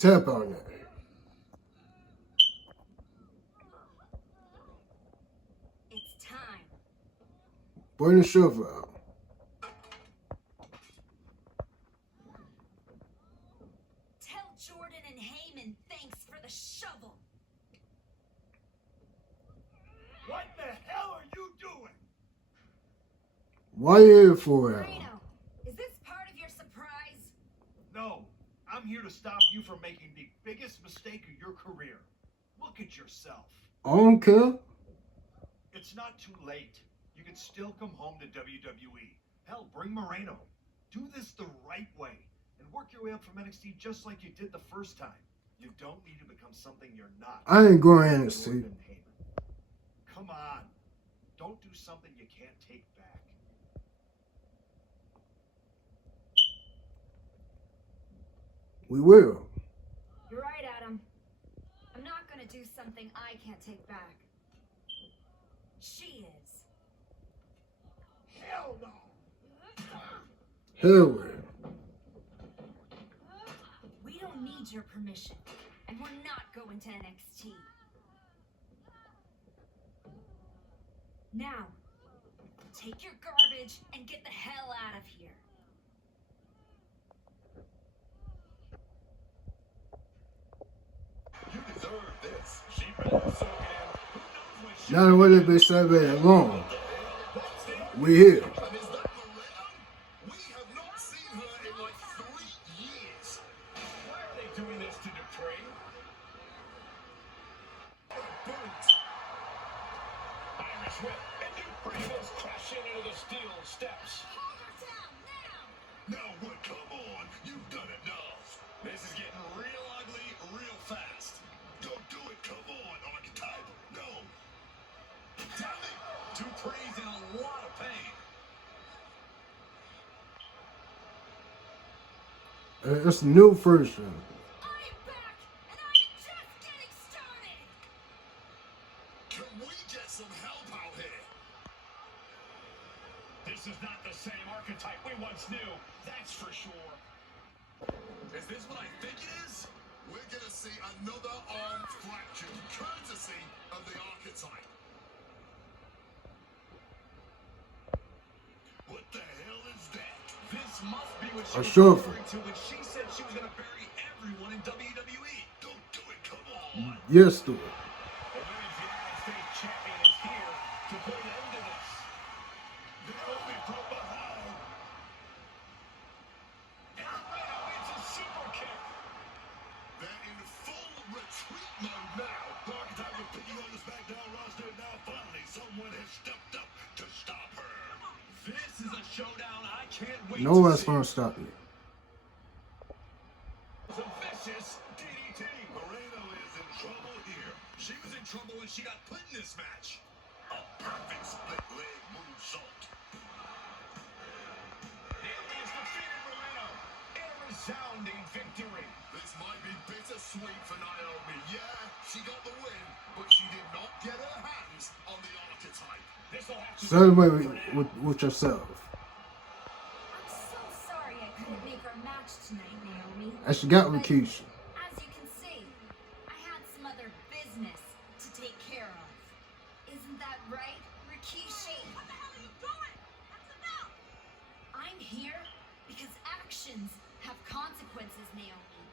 Tap on that. It's time. Bring the shovel out. Tell Jordan and Heyman thanks for the shovel. What the hell are you doing? Why you here for it? Reno, is this part of your surprise? No, I'm here to stop you from making the biggest mistake of your career. Look at yourself. I don't care. It's not too late. You can still come home to WWE. Hell, bring Moreno. Do this the right way and work your way up from NXT just like you did the first time. You don't need to become something you're not. I ain't going NXT. Jordan and Heyman. Come on. Don't do something you can't take back. We will. You're right, Adam. I'm not gonna do something I can't take back. She is. Hell no. Hell yeah. We don't need your permission, and we're not going to NXT. Now, take your garbage and get the hell out of here. You deserve this. She better soak it in. Who knows when she Now the way they been celebrating long. We here. And is that Moreno? We have not seen her in like 3 years. Why are they doing this to Dupree? Boot. Irish whip. And Dupree goes crashing into the steel steps. Hold her down now! Now what? Come on. You've done enough. This is getting real ugly real fast. Don't do it. Come on, Archetype. No. Damn it. Dupree's in a lot of pain. It's a new version. I am back, and I am just getting started! Can we get some help out here? This is not the same Archetype we once knew, that's for sure. Is this what I think it is? We're gonna see another arm fractured, courtesy of the Archetype. What the hell is that? This must be what she A was shovel. referring to when she said she was gonna bury everyone in WWE. Don't do it, come on. Yes, do it. The Women's United States Champion is here to put an end to this. Naomi from behind. And Reno into a super kick. They're in full retreat mode now. The Archetype was picking on the SmackDown roster, and now finally someone has stepped up to stop her. This is a showdown I can't wait No to one's see. gonna stop you. It's a vicious DDT. Moreno is in trouble here. She was in trouble when she got put in this match. A perfect split leg moonsault. Naomi has defeated Moreno in a resounding victory. This might be bittersweet for Naomi. Yeah, she got the win, but she did not get her hands on the Archetype. This will have to Celebrate with yourself. I'm so sorry I couldn't make our match tonight, Naomi. And she got But Rikishi. as you can see, I had some other business to take care of. Isn't that right, Rikishi? What the hell are you doing? That's enough! I'm here because actions have consequences, Naomi.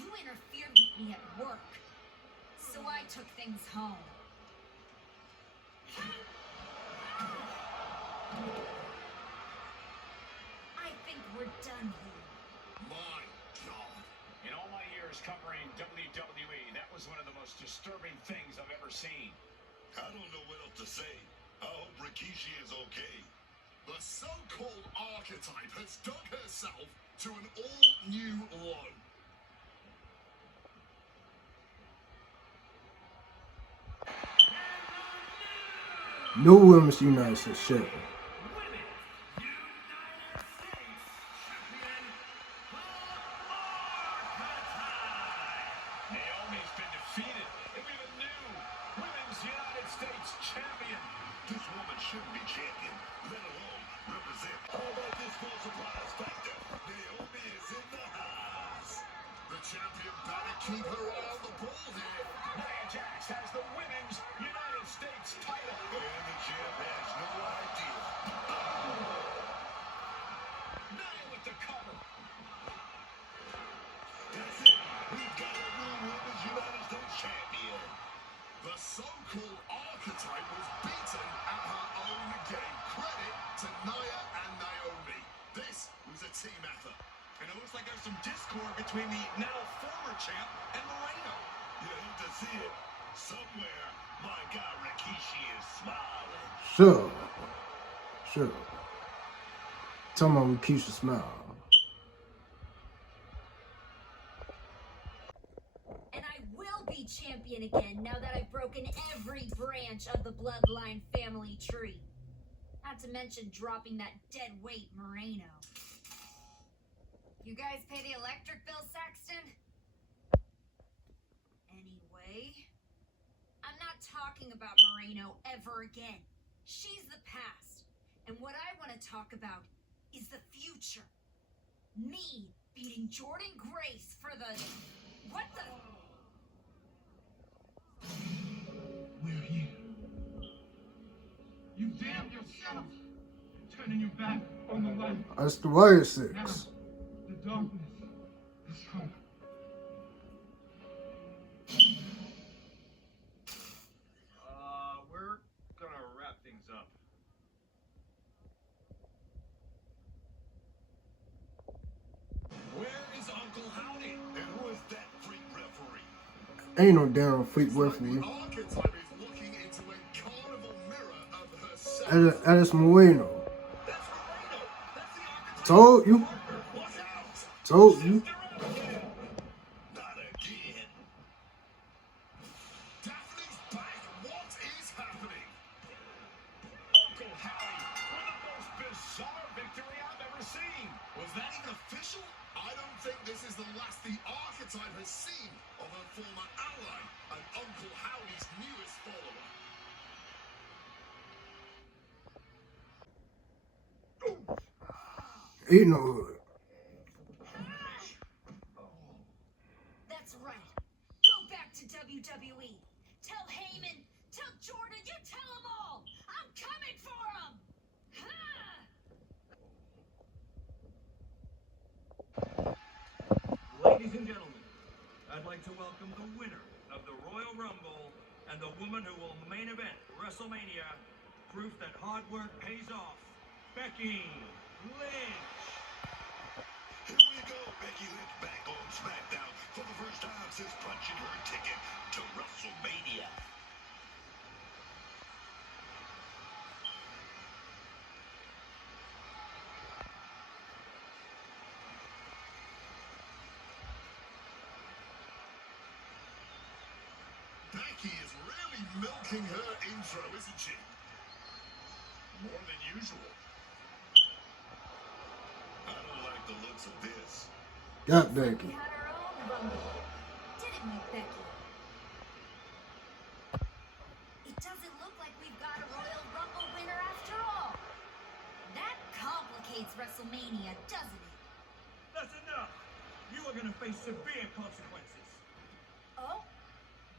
You interfered with me at work, so I took things home. I think we're done here. My God. In all my years covering WWE, that was one of the most disturbing things I've ever seen. I don't know what else to say. I hope Rikishi is okay. The so-called Archetype has dug herself to an all-new low. New Women's United States Champion. Naomi's been defeated, and we have a new Women's United States Champion. This woman shouldn't be champion, let alone represent. How about this for surprise factor? Naomi is in the house. The champion better keep her eye on the ball here. Nia Jax has the Women's United States title. And the champ has no idea. Nia with the cover. That's it. We've got a new Women's United States champion. The so-called archetype was beaten at her own game. Credit to Nia and Naomi. This was a team effort. And it looks like there's some discord between the now former champ and Moreno. You hate to see it. Somewhere, my guy Rikishi is smiling. Sure. Tell me we keep your smile. And I will be champion again now that I've broken every branch of the Bloodline family tree. Not to mention dropping that dead weight Moreno. You guys pay the electric bill, Saxton? Anyway, I'm not talking about Moreno ever again. She's the past. And what I want to talk about is the future. Me beating Jordan Grace for the... What the... We're here. You damned yourself, turning your back on the light. That's the way it's Now, six. the darkness is come. We're gonna wrap things up. Where is Uncle Howdy? And who is that freak referee? Ain't no damn freak It's like referee. the archetype is looking into a carnival mirror of herself. That is Moreno. That's Moreno. That's the archetype. Told you. Watch out. Told you. Not again. Daphne's back. What is happening? Uncle Howdy with the most bizarre victory I've ever seen. Was that even official? I don't think this is the last the archetype has seen of her former ally and Uncle Howdy's newest follower. Ain't no hood. That's right. Go back to WWE. Tell Heyman, tell Jordan, you tell them all. I'm coming for them. Ladies and gentlemen, I'd like to welcome the winner of the Royal Rumble and the woman who will main event WrestleMania, proof that hard work pays off, Becky Lynch. Here we go, Becky Lynch back on SmackDown for the first time since punching her ticket to WrestleMania. Becky is really milking her intro, isn't she? More than usual. I don't like the looks of this. Got We Becky. had our own Rumble, didn't we, Becky? It doesn't look like we've got a Royal Rumble winner after all. That complicates WrestleMania, doesn't it? That's enough. You are going to face severe consequences. Oh?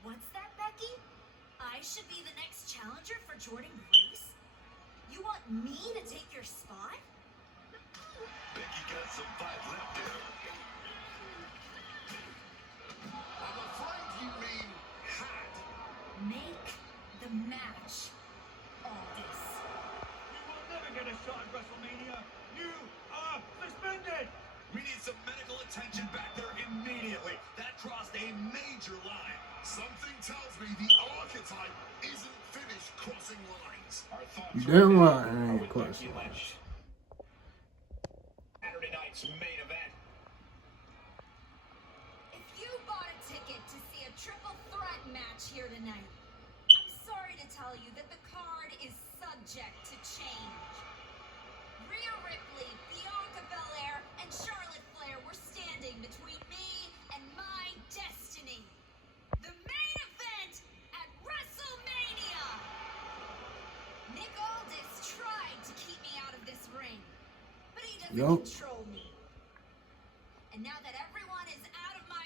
What's that, Becky? I should be the next challenger for Jordan Grace? You want me to take your spot? Becky got some fight left in her. I'm afraid you mean had. Make the match. Aldis. You will never get a shot at WrestleMania. You are suspended. We need some medical attention back there immediately. That crossed a major line. Something tells me the archetype isn't finished crossing lines. Our thoughts You right damn now right I are ain't with crossing Becky Lynch. Saturday night's main event. If you bought a ticket to see a triple threat match here tonight, I'm sorry to tell you that the card is subject to change. Rhea Ripley, Bianca Belair, and Charlotte Flair were standing between me and my destiny. The main event at WrestleMania! Nick Aldis tried to keep me out of this ring, but he doesn't Yup. control me. And now that everyone is out of my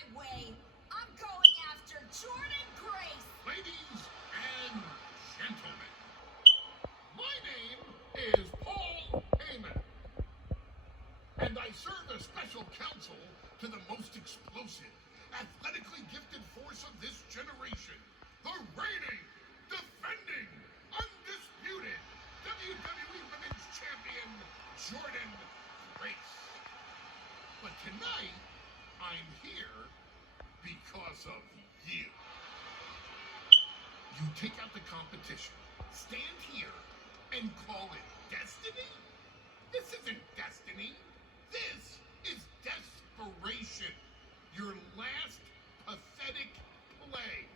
here because of you. You take out the competition, stand here, and call it destiny? This isn't destiny. This is desperation. Your last pathetic play.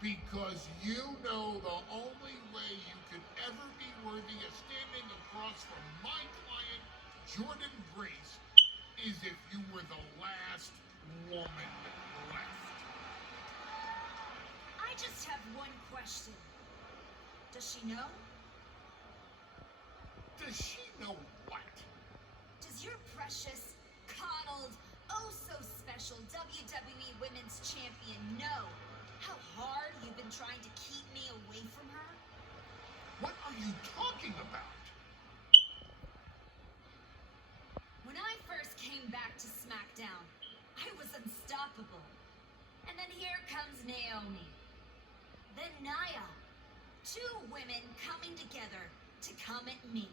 Because you know the only way you could ever be worthy of standing across from my client, Jordan Grace, is if you were the last woman left. I just have one question. Does she know? Does she know what? Does your precious, coddled, oh so special WWE Women's Champion know how hard you've been trying to keep me away from her? What are you talking about? When I first came back to SmackDown, I was unstoppable. And then here comes Naomi. Then Nia. Two women coming together to come at me.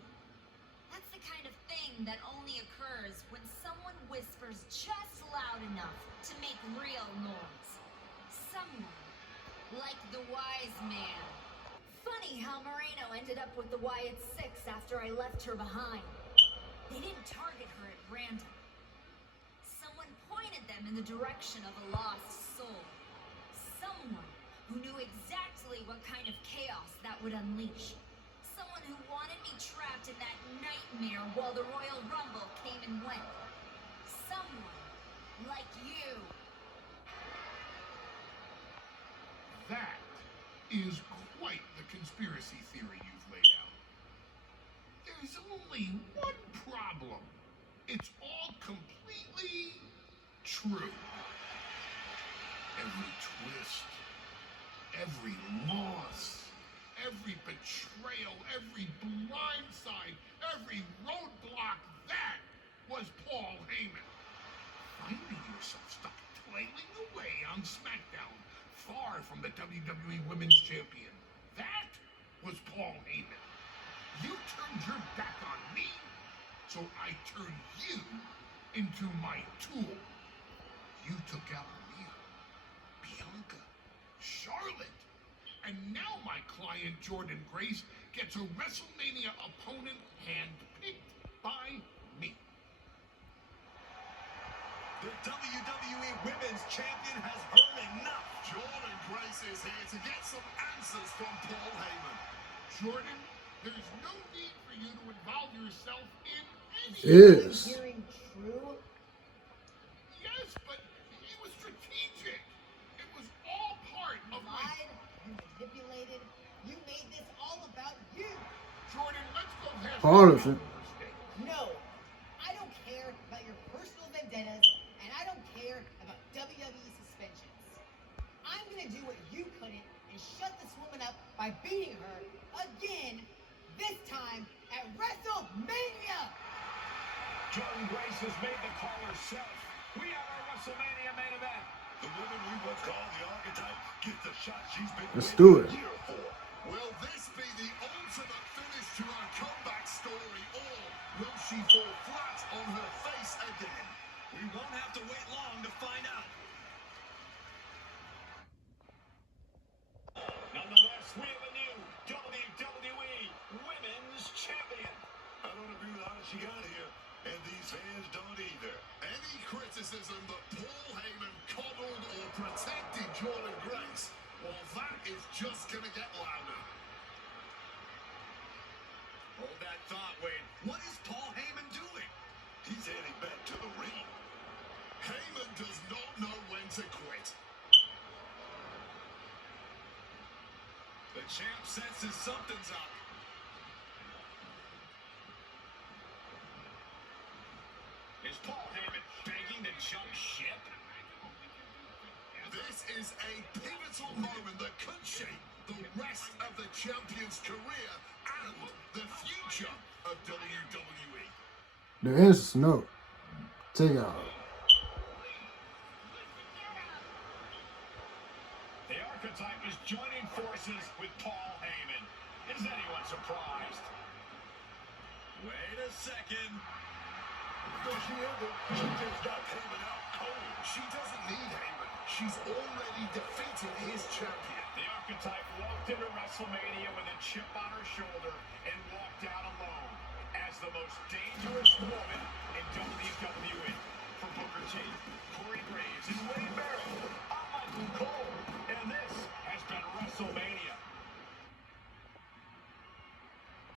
That's the kind of thing that only occurs when someone whispers just loud enough to make real noise. Someone like the wise man. Funny how Moreno ended up with the Wyatt Six after I left her behind. They didn't target her at random. Someone pointed them in the direction of a lost soul. Someone who knew exactly what kind of chaos that would unleash. Someone who wanted me trapped in that nightmare while the Royal Rumble came and went. Someone like you. That is quite the conspiracy theory you've laid out. There's only one problem. It's all completely true. Every twist, every loss, every betrayal, every blindside, every roadblock, that was Paul Heyman. Finding yourself stuck toiling away on SmackDown, far from the WWE Women's Champion. That was Paul Heyman. You turned your back on me, so I turned you into my tool. You took out Rhea, Bianca, Charlotte, and now my client Jordan Grace gets a WrestleMania opponent handpicked by me. The WWE Women's Champion has heard enough. Jordan Grace is here to get some answers from Paul Heyman. Jordan, there's no need for you to involve yourself in any Is. Hearing true? Yes, but it was strategic. It was all part You of my... lied, you manipulated, you made this all about you. Jordan, let's go past Part of it. No, I don't care about your personal vendettas, and I don't care about WWE suspensions. I'm gonna do what you couldn't and shut this woman up by beating her again, this time at WrestleMania! Jordan Grace has made the call herself. We have our WrestleMania main event. The woman we once called the archetype gets the shot she's been Let's waiting do a it. year for. Will this be the ultimate finish to her comeback story, or will she fall flat on her face again? We won't have to wait long to find out. Nonetheless, we have a new WWE Women's Champion. I don't agree with how she got here, and these fans don't either. Any criticism that Paul Heyman coddled or protected Jordan Grace, well, that is just gonna get louder. Hold that thought, Wade. What is Paul Heyman doing? He's heading back to the ring. Heyman does not know when to quit. The champ senses something's up. Is Paul Heyman begging to jump ship? This is a pivotal moment that could shape the rest of the champion's career and the future of WWE. The answer is no. Take out. The archetype is joining forces with Paul Heyman. Is anyone surprised? Wait a second. No, she isn't. She just got Heyman out cold. She doesn't need Heyman. She's already defeated his champion. The archetype walked into WrestleMania with a chip on her shoulder and walked out alone.